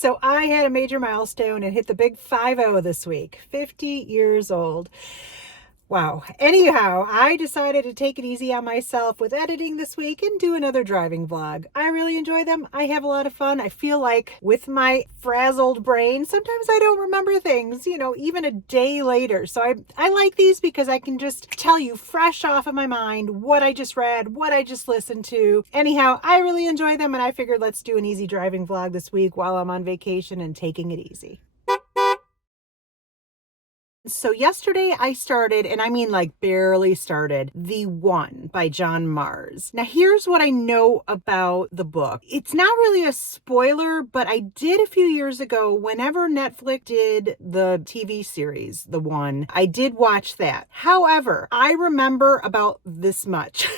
So I had a major milestone and hit the big 50 this week, 50 years old. Wow. Anyhow, I decided to take it easy on myself with editing this week and do another driving vlog. I really enjoy them. I have a lot of fun. I feel like with my frazzled brain, sometimes I don't remember things, even a day later. So I like these because I can just tell you fresh off of my mind what I just read, what I just listened to. Anyhow, I really enjoy them and I figured let's do an easy driving vlog this week while I'm on vacation and taking it easy. So yesterday I started, and I mean like barely started, The One by John Mars. Now here's what I know about the book. It's not really a spoiler, but I did a few years ago, whenever Netflix did the TV series, The One, I did watch that. However, I remember about this much.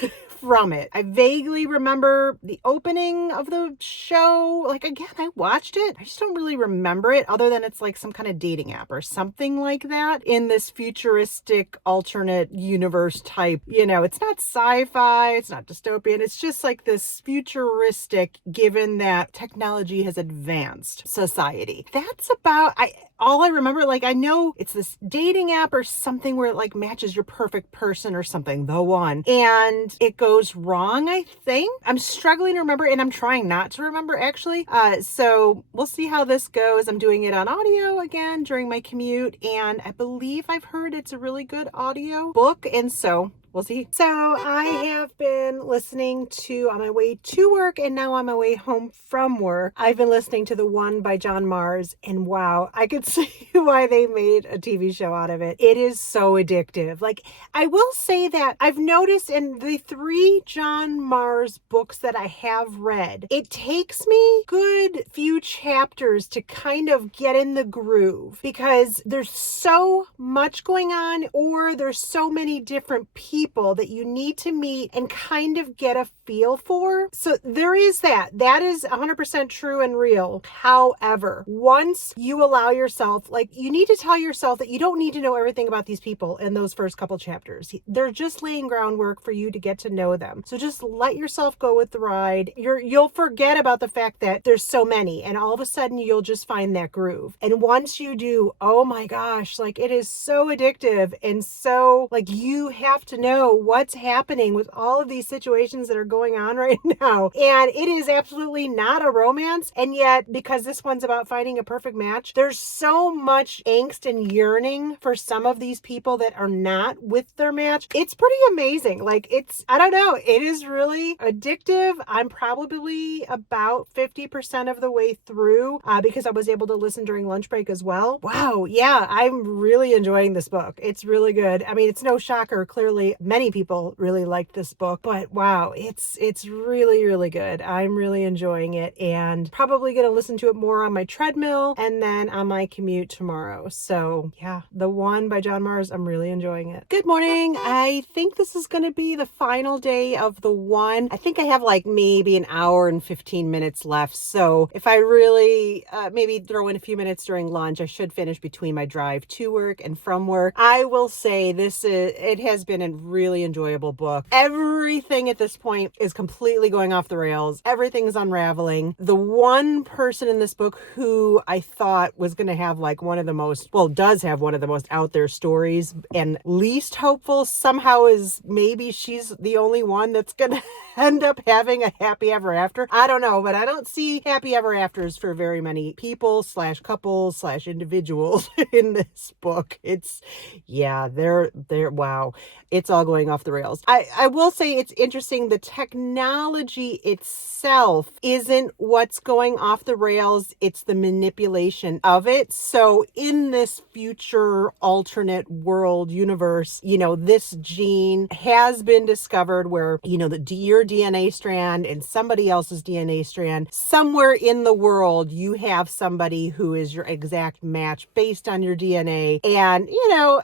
From it. I vaguely remember the opening of the show. Like, again, I watched it. I just don't really remember it other than it's like some kind of dating app or something like that in this futuristic alternate universe type. It's not sci-fi, it's not dystopian. It's just like this futuristic, given that technology has advanced society. That's about, all I remember, like, I know it's this dating app or something where it like matches your perfect person or something, the one, and it goes wrong, I think. I'm struggling to remember, and I'm trying not to remember, actually. So we'll see how this goes. I'm doing it on audio again during my commute, and I believe I've heard it's a really good audio book, and so we'll see. So I have been listening to, on my way to work and now on my way home from work, I've been listening to The One by John Mars, and wow, I could see why they made a TV show out of it. It is so addictive. Like, I will say that I've noticed in the 3 John Mars books that I have read, it takes me good few chapters to kind of get in the groove because there's so much going on, or there's so many different people that you need to meet and kind of get a feel for. So there is that. That is 100% true and real. However, once you allow yourself, like, you need to tell yourself that you don't need to know everything about these people in those first couple chapters. They're just laying groundwork for you to get to know them. So just let yourself go with the ride. You'll forget about the fact that there's so many, and all of a sudden you'll just find that groove. And once you do, oh my gosh, like, it is so addictive, and so like you have to know what's happening with all of these situations that are going on right now. And it is absolutely not a romance. And yet, because this one's about finding a perfect match, there's so much angst and yearning for some of these people that are not with their match. It's pretty amazing. Like, I don't know, it is really addictive. I'm probably about 50% of the way through because I was able to listen during lunch break as well. Wow. Yeah, I'm really enjoying this book. It's really good. I mean, it's no shocker. Clearly, many people really like this book, but wow, it's really, really good. I'm really enjoying it, and probably going to listen to it more on my treadmill and then on my commute tomorrow. So yeah, The One by John Mars, I'm really enjoying it. Good morning. I think this is going to be the final day of The One. I think I have like maybe an hour and 15 minutes left. So if I really maybe throw in a few minutes during lunch, I should finish between my drive to work and from work. I will say it has been a really enjoyable book. Everything at this point is completely going off the rails. Everything's unraveling. The one person in this book who I thought was going to have like does have one of the most out there stories and least hopeful, somehow is maybe she's the only one that's going to end up having a happy ever after. I don't know, but I don't see happy ever afters for very many people / couples / individuals in this book. They're wow. It's all going off the rails. I will say it's interesting. The technology itself isn't what's going off the rails. It's the manipulation of it. So in this future alternate world universe, this gene has been discovered where, your DNA strand and somebody else's DNA strand, somewhere in the world, you have somebody who is your exact match based on your DNA. And,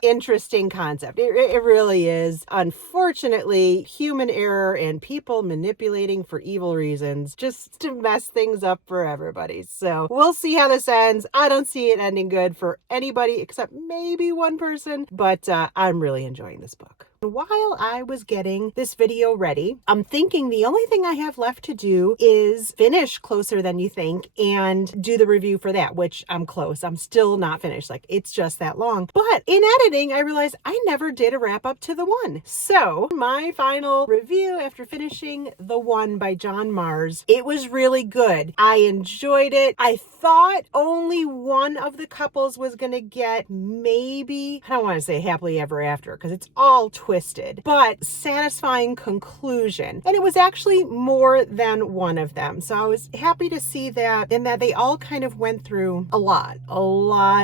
interesting concept. It really is. Unfortunately, human error and people manipulating for evil reasons just to mess things up for everybody. So we'll see how this ends. I don't see it ending good for anybody except maybe one person, but I'm really enjoying this book. While I was getting this video ready, I'm thinking the only thing I have left to do is finish Closer Than You Think and do the review for that, which I'm close. I'm still not finished. Like, it's just that long. But in editing, I realized I never did a wrap up to The One. So my final review after finishing The One by John Marrs, it was really good. I enjoyed it. I thought only one of the couples was going to get maybe, I don't want to say happily ever after because it's all twisted, but satisfying conclusion. And it was actually more than one of them. So I was happy to see that, and that they all kind of went through a lot.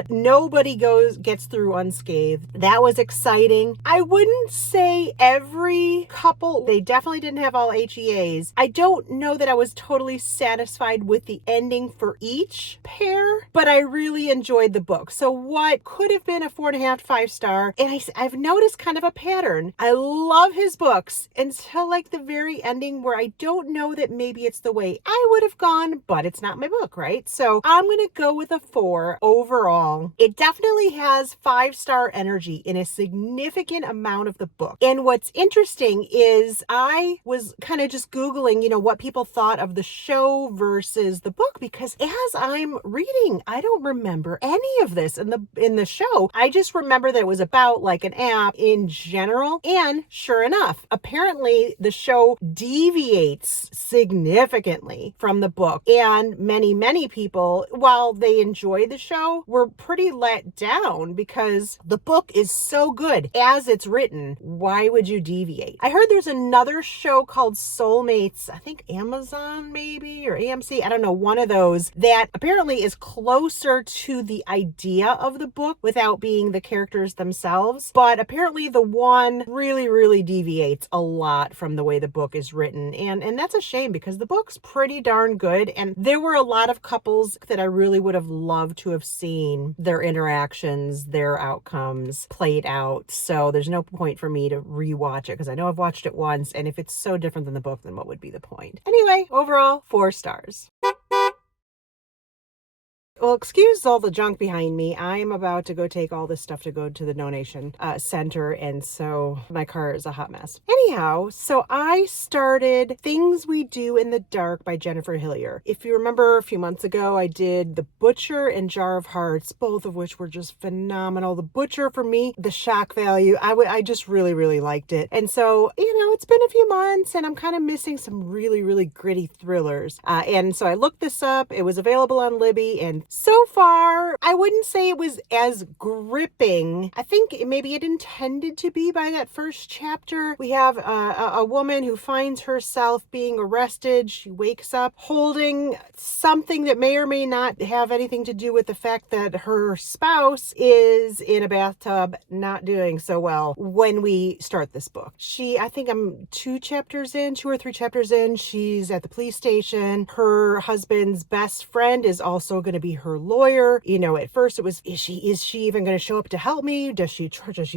Nobody gets through unscathed. That was exciting. I wouldn't say every couple, they definitely didn't have all HEAs. I don't know that I was totally satisfied with the ending for each pair, but I really enjoyed the book. So what could have been a 4.5 to 5 star, and I've noticed kind of a pattern. I love his books until like the very ending where I don't know that maybe it's the way I would have gone, but it's not my book, right? So I'm going to go with a 4 overall. It definitely has 5-star energy in a significant amount of the book. And what's interesting is I was kind of just Googling, what people thought of the show versus the book, because as I'm reading, I don't remember any of this in the show. I just remember that it was about like an app in general. And sure enough, apparently the show deviates significantly from the book. And many people, while they enjoy the show, were pretty let down because the book is so good as it's written. Why would you deviate? I heard there's another show called Soulmates, I think Amazon maybe, or AMC, I don't know, one of those, that apparently is closer to the idea of the book without being the characters themselves. But apparently the one really deviates a lot from the way the book is written. And that's a shame because the book's pretty darn good. And there were a lot of couples that I really would have loved to have seen their interactions, their outcomes played out. So there's no point for me to rewatch it because I know I've watched it once. And if it's so different than the book, then what would be the point? Anyway, overall, 4 stars. Well, excuse all the junk behind me. I'm about to go take all this stuff to go to the donation center, and so my car is a hot mess. Anyhow, so I started Things We Do in the Dark by Jennifer Hillier. If you remember a few months ago, I did The Butcher and Jar of Hearts, both of which were just phenomenal. The Butcher, for me, the shock value, I just really liked it. And so, it's been a few months, and I'm kind of missing some really gritty thrillers. And so I looked this up. It was available on Libby, and so far, I wouldn't say it was as gripping. I think maybe it intended to be by that first chapter. We have a woman who finds herself being arrested. She wakes up holding something that may or may not have anything to do with the fact that her spouse is in a bathtub not doing so well when we start this book. I think I'm 2 or 3 chapters in. She's at the police station. Her husband's best friend is also going to be her lawyer. At first it was, is she even going to show up to help me? Does she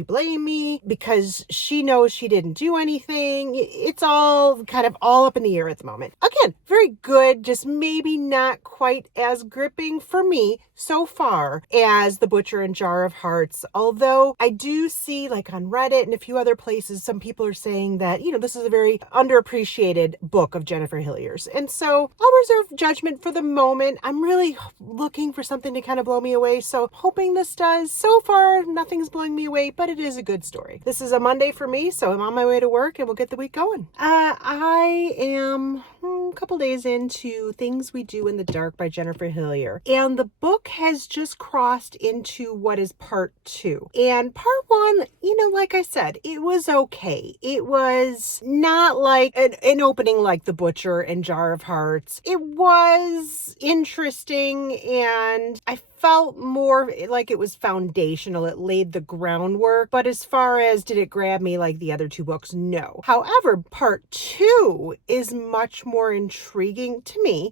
blame me because she knows she didn't do anything? It's all kind of all up in the air at the moment. Again, very good, just maybe not quite as gripping for me so far as The Butcher and Jar of Hearts. Although I do see, like on Reddit and a few other places, some people are saying that, this is a very underappreciated book of Jennifer Hillier's. And so I'll reserve judgment for the moment. I'm really looking for something to kind of blow me away. So hoping this does. So far, nothing's blowing me away, but it is a good story. This is a Monday for me, so I'm on my way to work and we'll get the week going. I am a couple days into Things We Do in the Dark by Jennifer Hillier. And the book has just crossed into what is part 2. And part 1, like I said, it was okay. It was not like an opening like The Butcher and Jar of Hearts. It was interesting, and I felt more like it was foundational. It laid the groundwork. But as far as did it grab me like the other 2 books, no. However, part 2 is much more intriguing to me.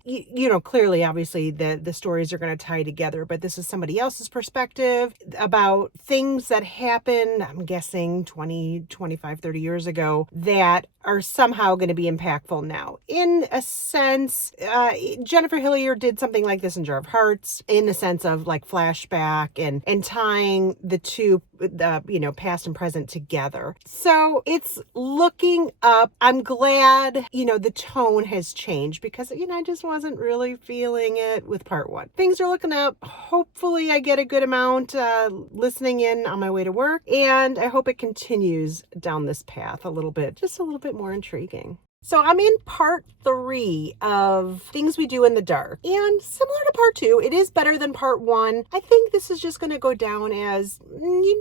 Clearly, obviously, the stories are going to tie together, but this is somebody else's perspective about things that happened, I'm guessing 20, 25, 30 years ago that are somehow going to be impactful now. In a sense, Jennifer Hillier did something like this in Jar of Hearts. parts in the sense of like flashback and tying the two, past and present together. So it's looking up. I'm glad, the tone has changed because, I just wasn't really feeling it with part one. Things are looking up. Hopefully I get a good amount listening in on my way to work, and I hope it continues down this path just a little bit more intriguing. So I'm in part 3 of Things We Do in the Dark. And similar to part 2, it is better than part 1. I think this is just going to go down as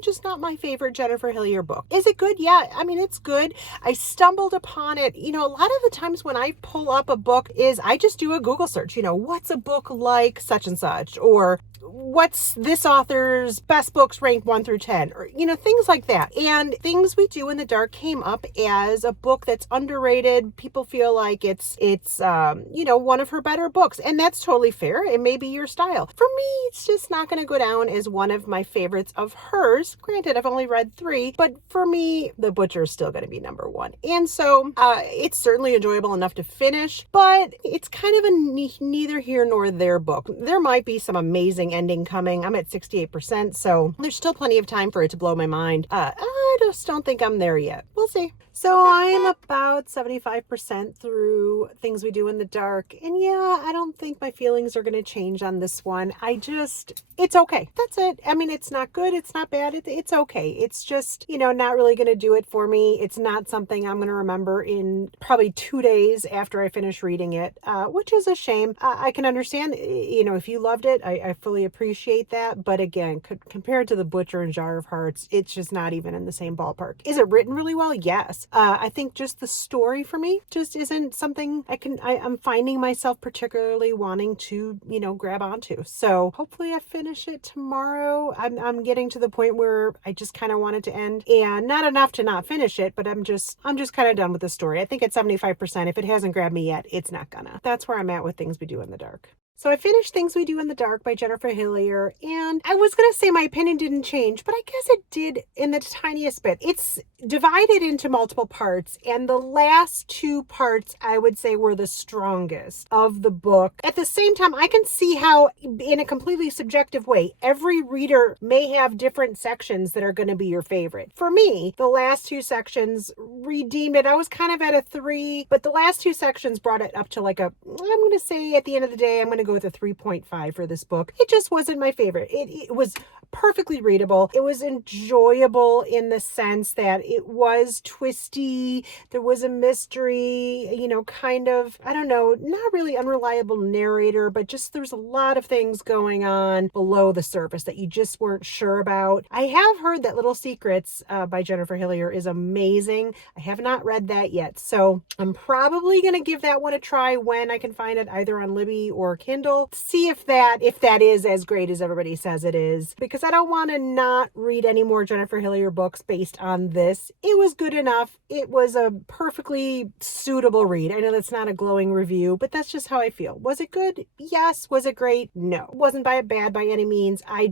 just not my favorite Jennifer Hillier book. Is it good? Yeah, it's good. I stumbled upon it. A lot of the times when I pull up a book is I just do a Google search. What's a book like such and such? Or what's this author's best books ranked 1 through 10, or things like that. And Things We Do in the Dark came up as a book that's underrated. People feel like it's one of her better books, and that's totally fair. It may be your style. For me, it's just not going to go down as one of my favorites of hers. Granted, I've only read 3, but for me, The Butcher is still going to be number 1. And so it's certainly enjoyable enough to finish, but it's kind of a neither here nor there book. There might be some amazing ending coming. I'm at 68%, so there's still plenty of time for it to blow my mind. I just don't think I'm there yet. We'll see. So I'm about 75% through Things We Do in the Dark. And yeah, I don't think my feelings are going to change on this one. It's okay. That's it. It's not good. It's not bad. It's okay. It's just, not really going to do it for me. It's not something I'm going to remember in probably 2 days after I finish reading it, which is a shame. I can understand, if you loved it, I fully appreciate that. But again, compared to The Butcher and Jar of Hearts, it's just not even in the same ballpark. Is it written really well? Yes. I think just the story for me just isn't something I'm finding myself particularly wanting to, grab onto. So hopefully I finish it tomorrow. I'm getting to the point where I just kind of want it to end, and not enough to not finish it, but I'm just kind of done with the story. I think at 75%, if it hasn't grabbed me yet, it's not gonna. That's where I'm at with Things We Do in the Dark. So I finished Things We Do in the Dark by Jennifer Hillier, and I was going to say my opinion didn't change, but I guess it did in the tiniest bit. It's divided into multiple parts, and the last 2 parts I would say were the strongest of the book. At the same time, I can see how, in a completely subjective way, every reader may have different sections that are going to be your favorite. For me, the last 2 sections redeemed it. I was kind of at a 3, but the last 2 sections brought it up to I'm going to say at the end of the day, I'm going to go with a 3.5 for this book. It just wasn't my favorite. It was perfectly readable. It was enjoyable in the sense that it was twisty. There was a mystery, kind of, I don't know, not really unreliable narrator, but just there's a lot of things going on below the surface that you just weren't sure about. I have heard that Little Secrets by Jennifer Hillier is amazing. I have not read that yet, so I'm probably going to give that one a try when I can find it, either on Libby or Kindle. See if that is as great as everybody says it is, because I don't want to not read any more Jennifer Hillier books based on this. It was good enough. It was a perfectly suitable read. I know that's not a glowing review, but that's just how I feel. Was it good? Yes. Was it great? No. It wasn't bad by any means. I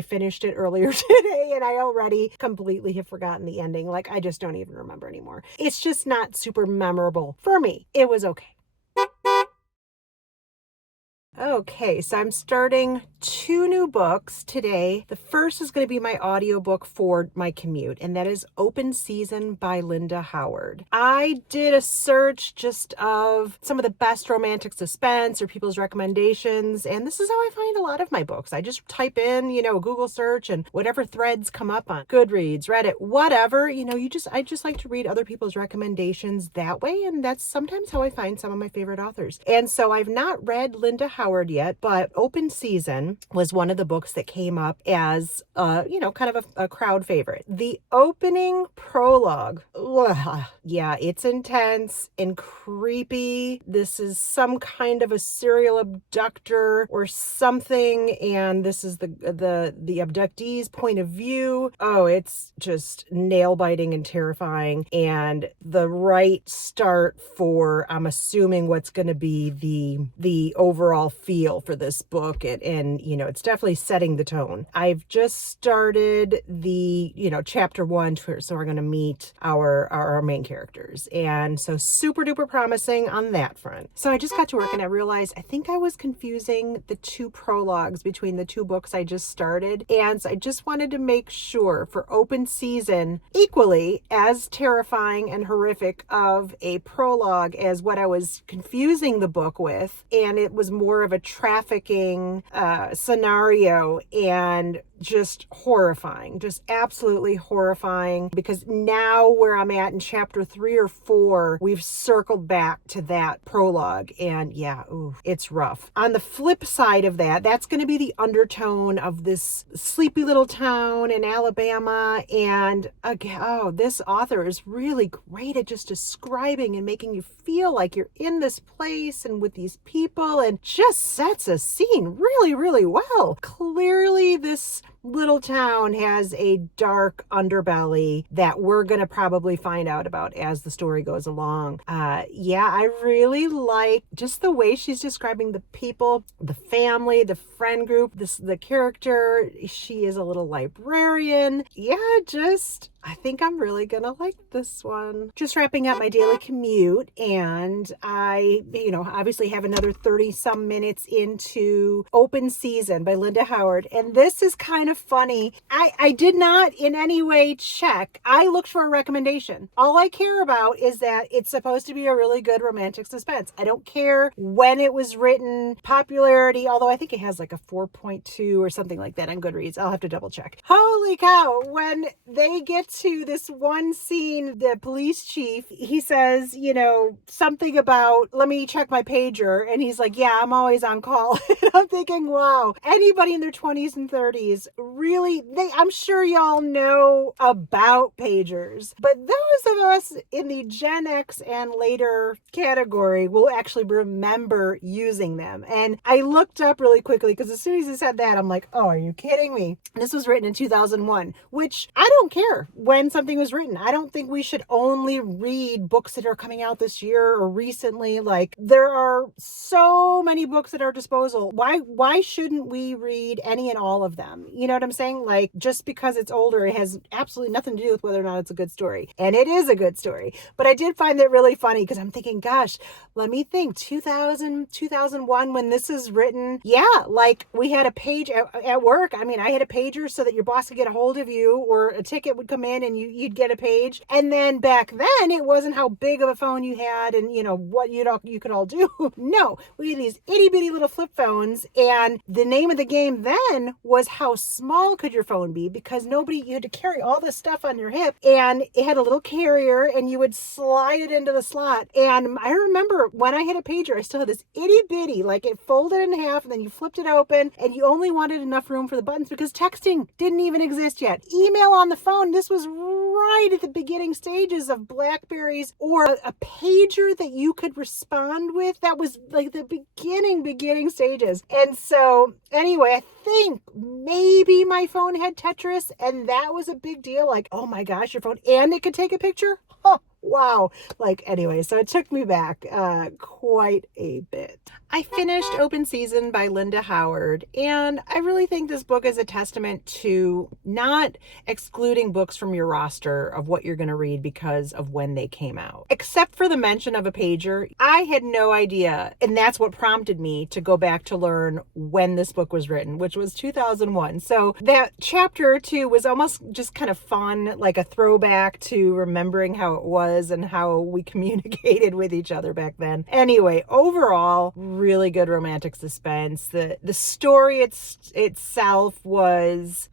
finished it earlier today, and I already completely have forgotten the ending. I just don't even remember anymore. It's just not super memorable for me. It was okay. Okay, so I'm starting 2 new books today. The first is going to be my audiobook for my commute, and that is Open Season by Linda Howard. I did a search just of some of the best romantic suspense or people's recommendations, and this is how I find a lot of my books. I just type in, Google search, and whatever threads come up on Goodreads, Reddit, whatever, I just like to read other people's recommendations that way, and that's sometimes how I find some of my favorite authors. And so I've not read Linda Howard yet, but Open Season was one of the books that came up as, kind of a crowd favorite. The opening prologue, yeah, it's intense and creepy. This is some kind of a serial abductor or something, and this is the abductee's point of view. Oh, it's just nail-biting and terrifying, and the right start for, I'm assuming, what's going to be the overall feel for this book. And it's definitely setting the tone. I've just started the, chapter 1, so we're going to meet our main characters. And so super duper promising on that front. So I just got to work and I realized I think I was confusing the 2 prologues between the 2 books I just started. And so I just wanted to make sure for open season, equally as terrifying and horrific of a prologue as what I was confusing the book with. And it was more of a trafficking scenario and just horrifying, just absolutely horrifying, because now where I'm at in chapter 3 or 4, we've circled back to that prologue, and yeah, ooh, it's rough. On the flip side of that, that's going to be the undertone of this sleepy little town in Alabama, and again, this author is really great at just describing and making you feel like you're in this place and with these people, and just sets a scene really, really well. Clearly, this little town has a dark underbelly that we're going to probably find out about as the story goes along. I really like just the way she's describing the people, the family, the friend group, the character. She is a little librarian. I think I'm really gonna like this one. Just wrapping up my daily commute, and I, obviously have another 30 some minutes into Open Season by Linda Howard. And this is kind of funny. I did not in any way check. I looked for a recommendation. All I care about is that it's supposed to be a really good romantic suspense. I don't care when it was written, popularity, although I think it has like a 4.2 or something like that on Goodreads. I'll have to double check. Holy cow, when they get to this one scene, the police chief, he says, something about, let me check my pager. And he's like, yeah, I'm always on call. And I'm thinking, wow, anybody in their 20s and 30s, really, I'm sure y'all know about pagers. But those of us in the Gen X and later category will actually remember using them. And I looked up really quickly because as soon as he said that, I'm like, oh, are you kidding me? This was written in 2001, which I don't care when something was written. I don't think we should only read books that are coming out this year or recently. Like, there are so many books at our disposal. Why shouldn't we read any and all of them? You know what I'm saying? Like, just because it's older, it has absolutely nothing to do with whether or not it's a good story. And it is a good story. But I did find that really funny because I'm thinking, gosh, let me think, 2000, 2001, when this is written. Yeah, like we had a page at work. I mean, I had a pager so that your boss could get a hold of you, or a ticket would come in and you'd get a page. And then back then, it wasn't how big of a phone you had and, what you could all do. No, we had these itty bitty little flip phones. And the name of the game then was how small could your phone be, because you had to carry all this stuff on your hip, and it had a little carrier and you would slide it into the slot. And I remember when I had a pager, I still had this itty bitty, like it folded in half and then you flipped it open and you only wanted enough room for the buttons because texting didn't even exist yet. Email on the phone, this was right at the beginning stages of Blackberries, or a pager that you could respond with. That was like the beginning stages. And so anyway, I think maybe my phone had Tetris, and that was a big deal. Like, oh my gosh, your phone, and it could take a picture? Oh, wow. Like, anyway, so it took me back quite a bit. I finished Open Season by Linda Howard, and I really think this book is a testament to not excluding books from your roster of what you're going to read because of when they came out. Except for the mention of a pager, I had no idea, and that's what prompted me to go back to learn when this book was written, which was 2001. So that chapter or two was almost just kind of fun, like a throwback to remembering how it was and how we communicated with each other back then. Anyway, overall, really good romantic suspense. The story itself was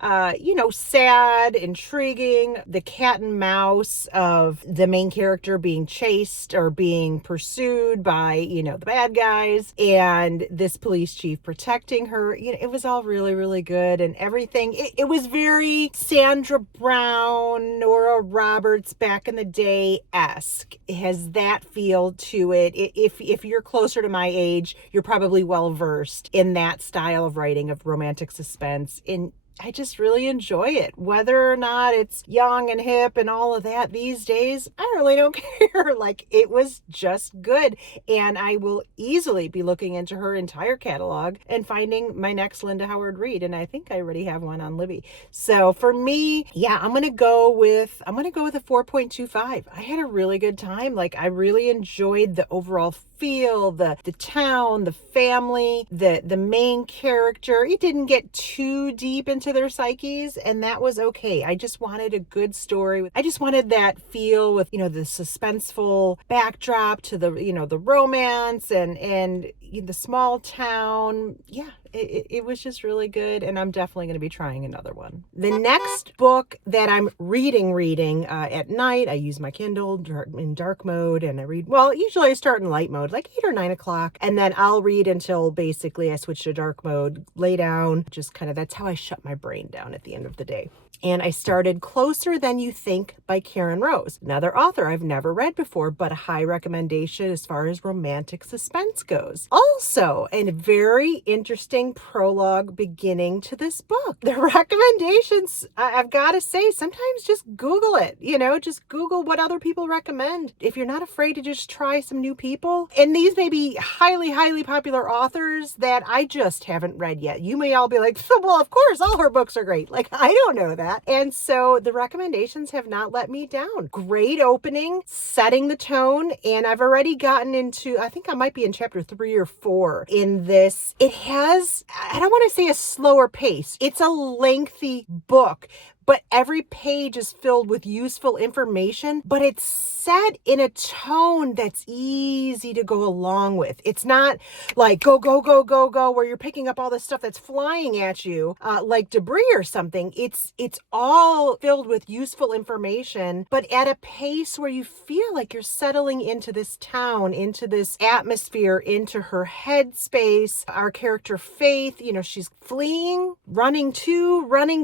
sad, intriguing. The cat and mouse of the main character being chased or being pursued by the bad guys, and this police chief protecting her. It was all really, really good, and everything. It was very Sandra Brown, Nora Roberts back in the day-esque. It has that feel to it. If you're closer to my age, you're probably well versed in that style of writing of romantic suspense. And I just really enjoy it. Whether or not it's young and hip and all of that these days, I really don't care. Like, it was just good. And I will easily be looking into her entire catalog and finding my next Linda Howard read. And I think I already have one on Libby. So for me, yeah, I'm gonna go with a 4.25. I had a really good time. Like, I really enjoyed the overall feel, the town, the family, the main character. It didn't get too deep into their psyches, and that was okay. I just wanted a good story. I just wanted that feel with, the suspenseful backdrop to the romance and the small town. Yeah, it was just really good, and I'm definitely going to be trying another one. The next book that I'm reading at night, I use my Kindle in dark mode, and I read, well, usually I start in light mode, like 8 or 9 o'clock, and then I'll read until basically I switch to dark mode, lay down, just kind of, that's how I shut my brain down at the end of the day. And I started Closer Than You Think by Karen Rose, another author I've never read before, but a high recommendation as far as romantic suspense goes. Also, a very interesting prologue beginning to this book. The recommendations, I've got to say, sometimes just Google it, just Google what other people recommend. If you're not afraid to just try some new people, and these may be highly, highly popular authors that I just haven't read yet. You may all be like, well, of course, all her books are great. Like, I don't know that. And so the recommendations have not let me down. Great opening, setting the tone, and I've already gotten into, I think I might be in chapter 3 or 4 in this. It has, I don't want to say a slower pace. It's a lengthy book, but every page is filled with useful information, but it's set in a tone that's easy to go along with. It's not like go, go, go, go, go, where you're picking up all this stuff that's flying at you like debris or something. It's all filled with useful information, but at a pace where you feel like you're settling into this town, into this atmosphere, into her headspace. Our character Faith, she's fleeing, running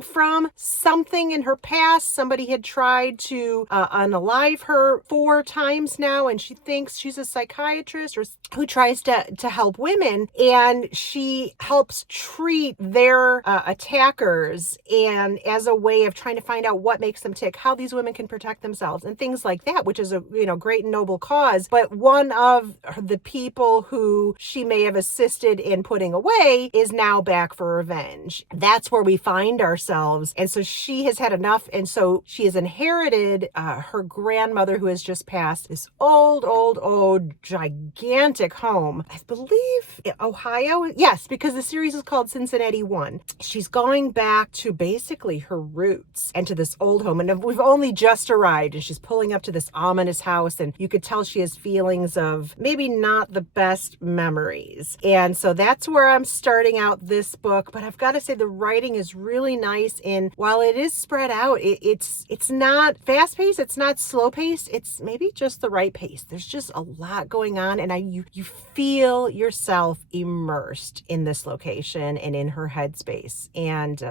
from something in her past. Somebody had tried to unalive her 4 times now, and she thinks she's a psychiatrist or who tries to help women, and she helps treat their attackers, and as a way of trying to find out what makes them tick, how these women can protect themselves and things like that, which is a great and noble cause. But one of the people who she may have assisted in putting away is now back for revenge. That's where we find ourselves. And so she has had enough, and so she has inherited her grandmother, who has just passed, this old gigantic home, I believe Ohio. Yes, because the series is called Cincinnati 1. She's going back to basically her roots and to this old home, and we've only just arrived, and she's pulling up to this ominous house, and you could tell she has feelings of maybe not the best memories. And so that's where I'm starting out this book. But I've got to say, the writing is really nice, and while it is spread out, it's not fast paced, it's not slow paced, it's maybe just the right pace. There's just a lot going on, and you feel yourself immersed in this location and in her headspace. And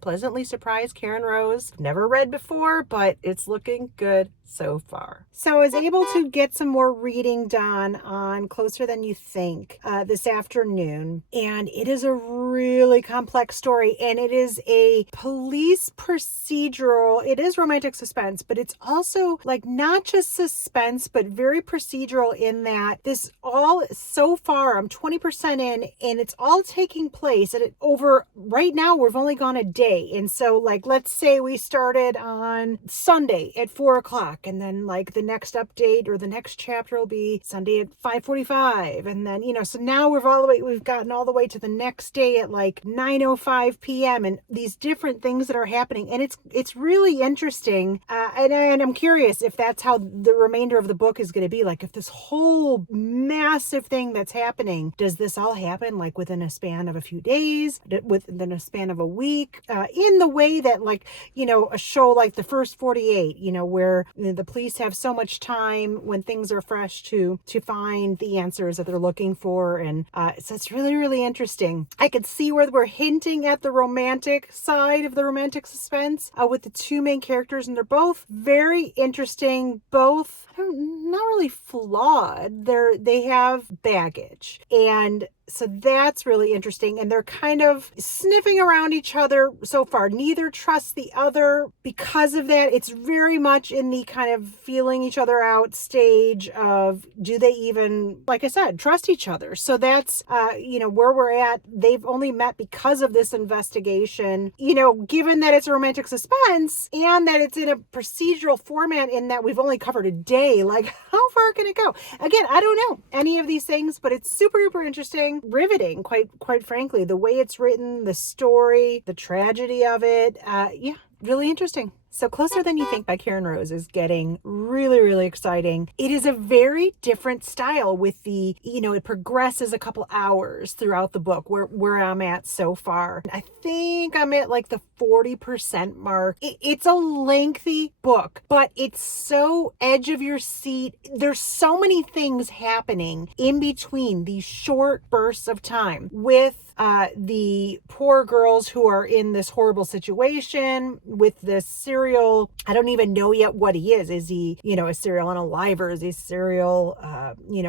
pleasantly surprised. Karen Rose, never read before, but it's looking good so far. So I was able to get some more reading done on Closer Than You Think this afternoon, and it is a really complex story, and it is a police procedural. It is romantic suspense, but it's also like not just suspense, but very procedural in that this all, so far I'm 20% in, and it's all taking place over right now. We've only gone a day, and so like let's say we started on Sunday at 4 o'clock, and then like the next update or the next chapter will be Sunday at 5:45, and then so now we've gotten all the way to the next day at like 9:05 p.m. and these different things that are happening, and it's really interesting, and I'm curious if that's how the remainder of the book is going to be. Like, if this whole massive thing that's happening, does this all happen like within a span of a few days, within a span of a week, in the way that like a show like The First 48, where the police have so much time when things are fresh to find the answers that they're looking for. And so it's really, really interesting. I could see where we're hinting at the romantic side of the romantic suspense with the two main characters, and they're both very interesting, both not really flawed. They have baggage. And so that's really interesting. And they're kind of sniffing around each other so far. Neither trusts the other. Because of that, it's very much in the kind of feeling each other out stage of, do they even, like I said, trust each other? So that's, where we're at. They've only met because of this investigation. Given that it's a romantic suspense and that it's in a procedural format in that we've only covered a day, like how far can it go? Again, I don't know any of these things, but it's super, super interesting. Riveting, quite frankly, the way it's written, the story, the tragedy of it. Really interesting. So Closer Than You Think by Karen Rose is getting really, really exciting. It is a very different style with the, it progresses a couple hours throughout the book where I'm at so far. I think I'm at like the 40% mark. It's a lengthy book, but it's so edge of your seat. There's so many things happening in between these short bursts of time with the poor girls who are in this horrible situation with this serial. I don't even know yet what he is. Is he, a serial unaliver? Is he a serial,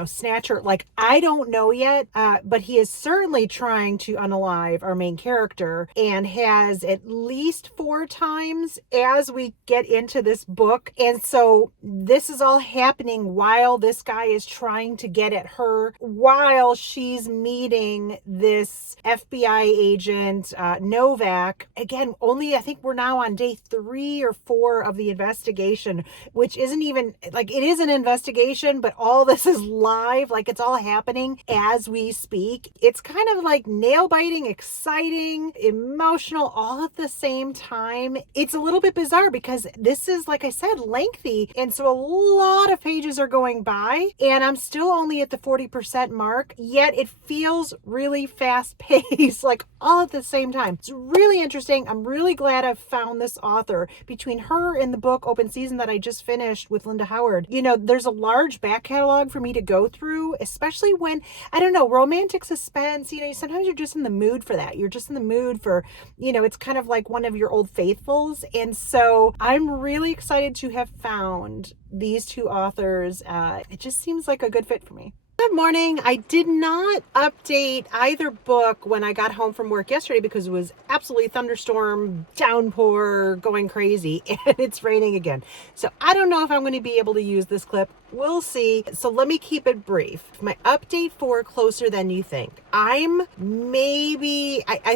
snatcher? Like, I don't know yet, but he is certainly trying to unalive our main character and has at least 4 times as we get into this book. And so this is all happening while this guy is trying to get at her, while she's meeting this FBI agent, Novak. Again, only I think we're now on day 3 or 4 of the investigation, which isn't even like, it is an investigation, but all this is live. Like, it's all happening as we speak. It's kind of like nail biting, exciting, emotional, all at the same time. It's a little bit bizarre because this is, like I said, lengthy. And so a lot of pages are going by and I'm still only at the 40% mark, yet it feels really fast paced, like all at the same time. It's really interesting. I'm really glad I've found this author. Between her and the book Open Season that I just finished with Linda Howard, there's a large back catalog for me to go through, especially when, I don't know, romantic suspense, sometimes you're just in the mood for that. You're just in the mood for, it's kind of like one of your old faithfuls. And so I'm really excited to have found these 2 authors. It just seems like a good fit for me. Good morning. I did not update either book when I got home from work yesterday because it was absolutely thunderstorm, downpour, going crazy, and it's raining again. So I don't know if I'm going to be able to use this clip. We'll see. So let me keep it brief. My update for Closer Than You Think. I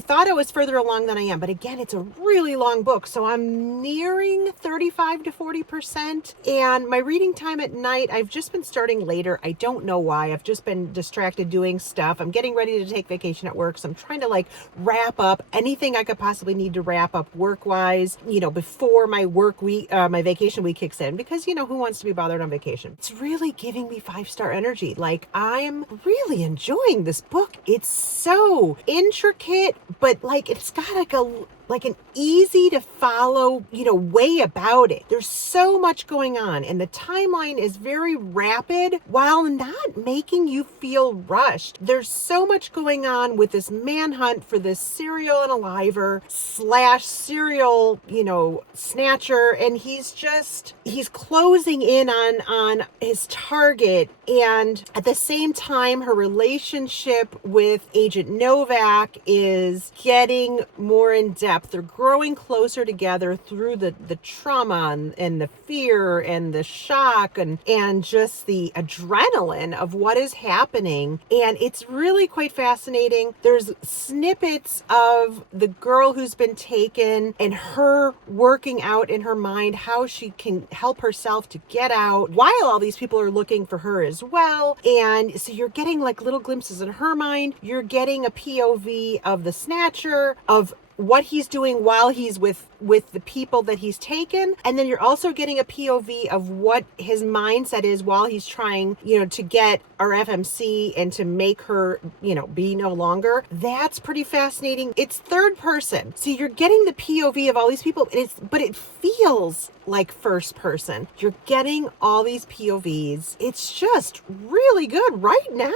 thought I was further along than I am, but again, it's a really long book. So I'm nearing 35 to 40%. And my reading time at night, I've just been starting later. I don't know why. I've just been distracted doing stuff. I'm getting ready to take vacation at work. So I'm trying to wrap up anything I could possibly need to wrap up work-wise, before my work week, my vacation week kicks in, because, who wants to be bothered on vacation? It's really giving me 5-star energy. Like, I'm really enjoying this book. It's so intricate, but it's got an easy to follow, way about it. There's so much going on and the timeline is very rapid while not making you feel rushed. There's so much going on with this manhunt for this serial unaliver / serial, snatcher. And he's closing in on his target. And at the same time, her relationship with Agent Novak is getting more in depth. They're growing closer together through the trauma and the fear and the shock and just the adrenaline of what is happening. And it's really quite fascinating. There's snippets of the girl who's been taken and her working out in her mind how she can help herself to get out while all these people are looking for her as well. And so you're getting little glimpses in her mind. You're getting a POV of the snatcher, of what he's doing while he's with the people that he's taken. And then you're also getting a POV of what his mindset is while he's trying, to get our FMC and to make her, be no longer. That's pretty fascinating. It's third person. So you're getting the POV of all these people, but it feels like first person. You're getting all these POVs. It's just really good right now.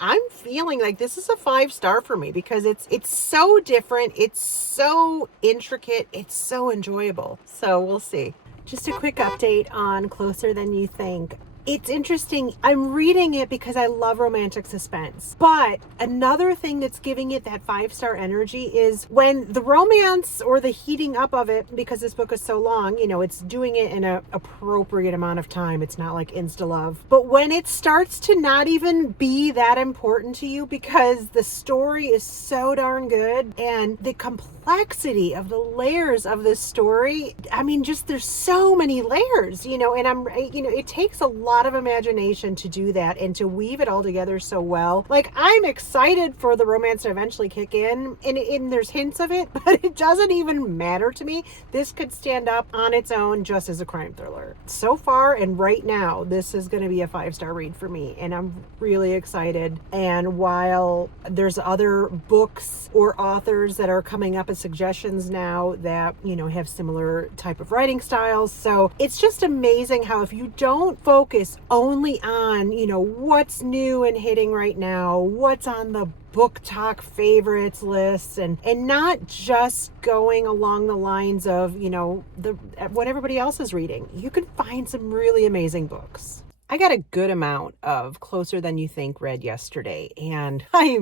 I'm feeling like this is a 5-star for me because it's so different. It's so intricate. It's so enjoyable. So we'll see. Just a quick update on Closer Than You Think. It's interesting. I'm reading it because I love romantic suspense. But another thing that's giving it that 5-star energy is when the romance or the heating up of it, because this book is so long, it's doing it in an appropriate amount of time. It's not like insta love. But when it starts to not even be that important to you because the story is so darn good and the complexity of the layers of this story, I mean, just there's so many layers, and it takes a lot of imagination to do that and to weave it all together so well. Like, I'm excited for the romance to eventually kick in, and there's hints of it, but it doesn't even matter to me. This could stand up on its own just as a crime thriller. So far and right now, this is going to be a 5-star read for me, and I'm really excited. And while there's other books or authors that are coming up as suggestions now that, have similar type of writing styles, so it's just amazing how if you don't focus only on, what's new and hitting right now, what's on the BookTok favorites lists, and not just going along the lines of, what everybody else is reading. You can find some really amazing books. I got a good amount of Closer Than You Think read yesterday, and like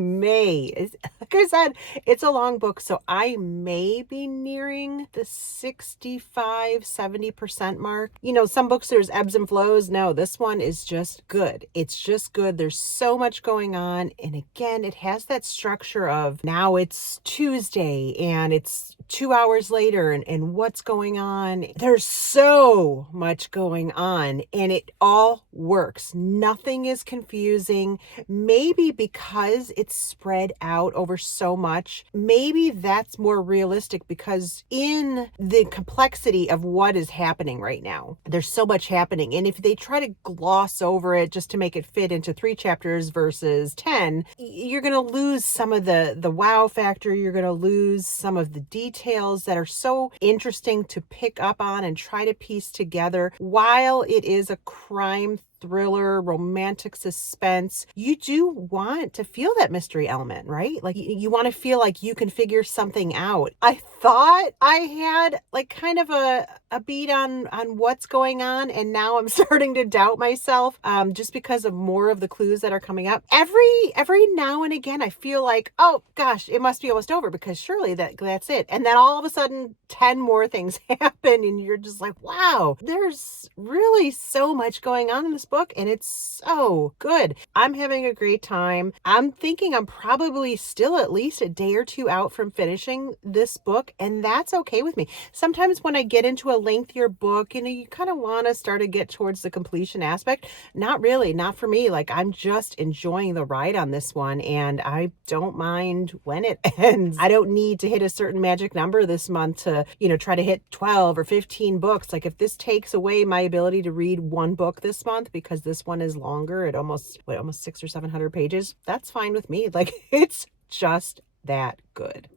I said, it's a long book, so I may be nearing the 65-70% mark. Some books there's ebbs and flows. No, this one is just good. It's just good. There's so much going on, and again, it has that structure of now it's Tuesday, and it's 2 hours later, and what's going on. There's so much going on, and it all works. Nothing is confusing. Maybe because it's spread out over so much, maybe that's more realistic, because in the complexity of what is happening right now, there's so much happening. And if they try to gloss over it just to make it fit into 3 chapters versus 10, you're going to lose some of the wow factor. You're going to lose some of the details that are so interesting to pick up on and try to piece together. While it is a crime thriller, romantic suspense, you do want to feel that mystery element, right? Like you want to feel like you can figure something out. I thought I had like kind of a beat on what's going on, and now I'm starting to doubt myself just because of more of the clues that are coming up. Every now and again I feel like, oh gosh, it must be almost over, because surely that's it. And then all of a sudden 10 more things happen, and you're just like, wow, there's really so much going on in this book, and it's so good. I'm having a great time. I'm thinking I'm probably still at least a day or 2 out from finishing this book, and that's okay with me. Sometimes when I get into a lengthier book, you kind of want to start to get towards the completion aspect. Not really, not for me. Like, I'm just enjoying the ride on this one, and I don't mind when it ends. I don't need to hit a certain magic number this month to, try to hit 12 or 15 books. Like, if this takes away my ability to read one book this month because this one is longer at almost 600 or 700 pages, that's fine with me. Like, it's just that good.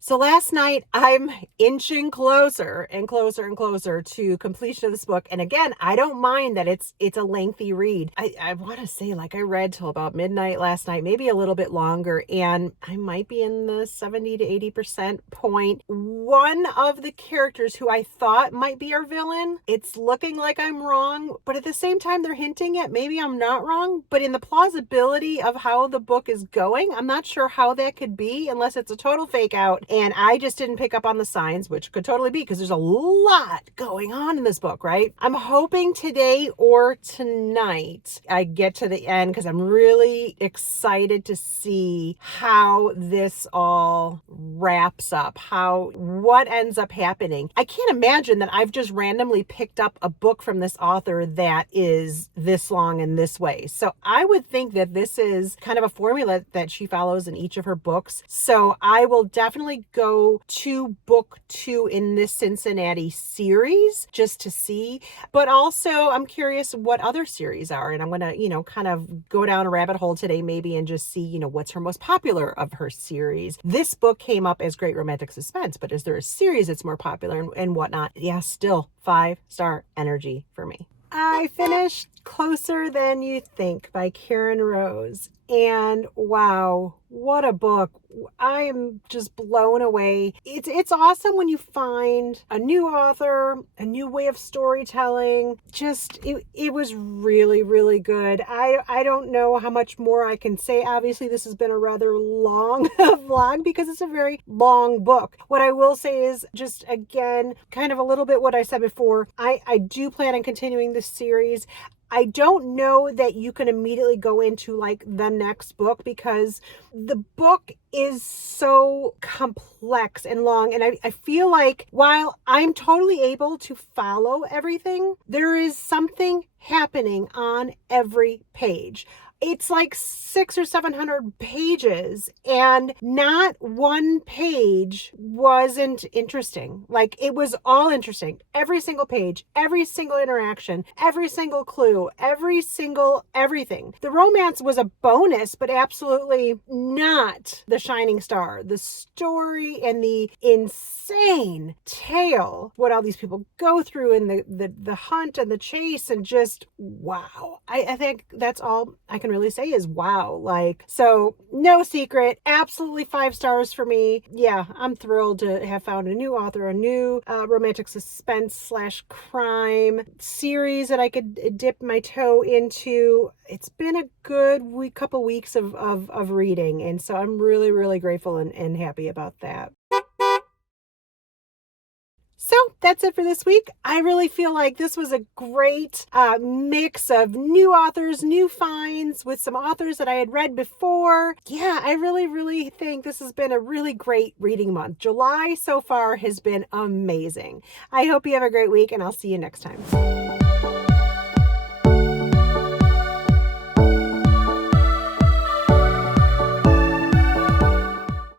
So last night, I'm inching closer and closer and closer to completion of this book. And again, I don't mind that it's a lengthy read. I want to say, like, I read till about midnight last night, maybe a little bit longer, and I might be in the 70 to 80% point. One of the characters who I thought might be our villain, it's looking like I'm wrong, but at the same time, they're hinting at maybe I'm not wrong. But in the plausibility of how the book is going, I'm not sure how that could be unless it's a total fake out. And I just didn't pick up on the signs, which could totally be, because there's a lot going on in this book, right? I'm hoping today or tonight I get to the end, because I'm really excited to see how this all wraps up, what ends up happening. I can't imagine that I've just randomly picked up a book from this author that is this long and this way. So I would think that this is kind of a formula that she follows in each of her books. So I will definitely go to book 2 in this Cincinnati series just to see, but also I'm curious what other series are, and I'm going to, kind of go down a rabbit hole today maybe and just see, what's her most popular of her series. This book came up as great romantic suspense, but is there a series that's more popular and whatnot? Yeah, still 5-star energy for me. I finished Closer Than You Think by Karen Rose. And wow, what a book. I am just blown away. It's awesome when you find a new author, a new way of storytelling. Just it was really, really good. I don't know how much more I can say. Obviously, this has been a rather long vlog because it's a very long book. What I will say is just again, kind of a little bit what I said before. I do plan on continuing this series. I don't know that you can immediately go into like the next book because the book is so complex and long. And I feel like while I'm totally able to follow everything, there is something happening on every page. It's like 600 or 700 pages, and not one page wasn't interesting. Like, it was all interesting. Every single page, every single interaction, every single clue, every single everything. The romance was a bonus, but absolutely not the shining star. The story and the insane tale, what all these people go through, and the hunt and the chase, and just wow. I think that's all I can really say is wow. Like, so no secret, absolutely 5 stars for me. Yeah, I'm thrilled to have found a new author, a new romantic suspense / crime series that I could dip my toe into. It's been a good couple weeks of reading, and so I'm really, really grateful and happy about that. So that's it for this week. I really feel like this was a great mix of new authors, new finds with some authors that I had read before. Yeah, I really, really think this has been a really great reading month. July so far has been amazing. I hope you have a great week, and I'll see you next time.